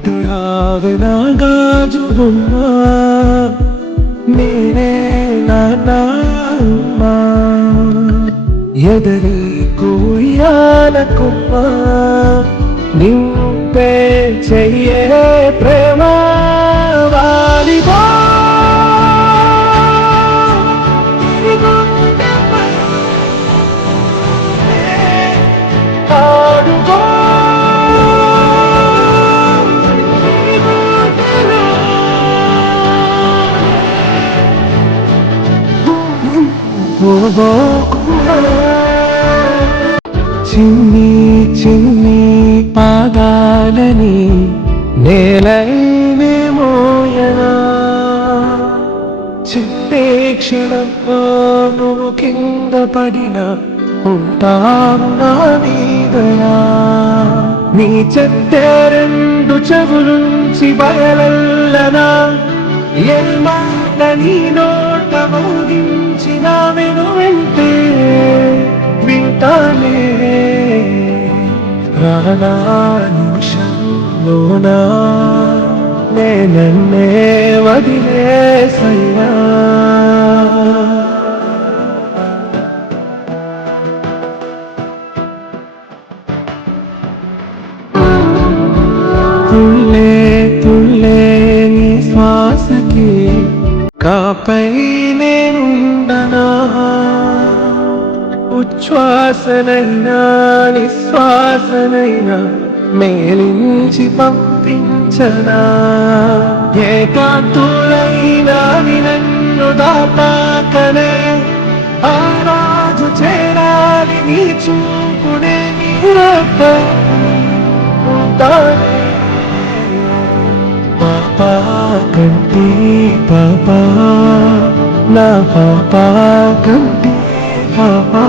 ఇటు రావే నా నేనే నాన్నమ్మా ఎదరి కుయ్యాలకుమ్మా నింపే చెయ్యే ప్రేమా. చిన్ని చిన్ని పాదాలని నేలైనే మోయనా చిత్తే క్షణంలో నువ్వు కింద పడిన ఉంటావు నా మీదయా నీ చెత్తే రెండు చెవులుంచి బయలల్లనా? ఎల్మాట నీ నోటము వింటానే రానా నిమిషంలోనా? నేనన్నే వదిలేసయ్యా తుళ్ళే తుళ్ళే నీ శ్వాసకి కాపై నేనుండనా ఉచ్ఛ్వాసనైనా నిశ్వాసనైనా మేలించి పంపించనా? ఏకాంతులైనా నిన్ను దాపాకనే ఆ రాజు చేరాలి నీ చూపునే నీరప్ప పాపా కంటి పాపా నా పాపా కంటి పాపా.